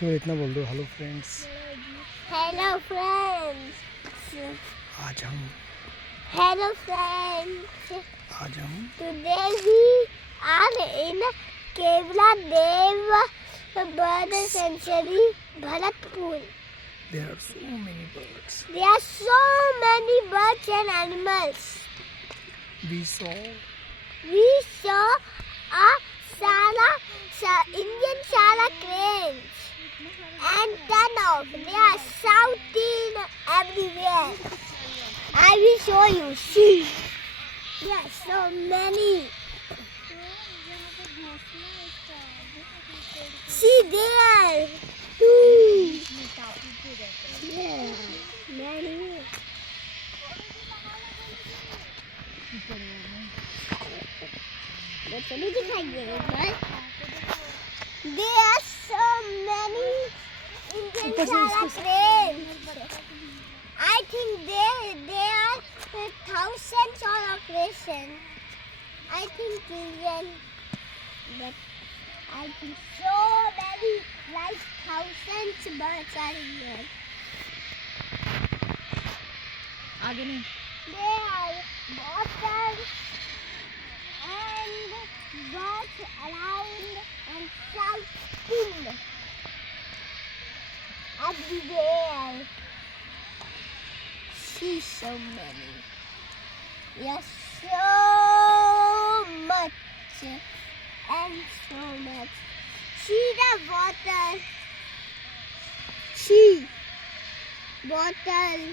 तो इतना बोल दो hello friends. Hello friends. Hello friends. आज हम today we are in Keoladeo bird sanctuary Bharatpur. there are so many birds. There are so many birds and animals. We saw We saw a Indian Sala cranes and ton of. They are shouting everywhere. I will show you. See, there are so many. See there. Two. Yeah, many. That's only the there are so many Indian Sala cranes. I think they are thousands of operations. I think Indian, but I think so many, like thousands birds are in there. आगे नहीं. They are bottles and birds around and shouting everywhere. See so many. Yes, so much and so much. See the water. See bottle.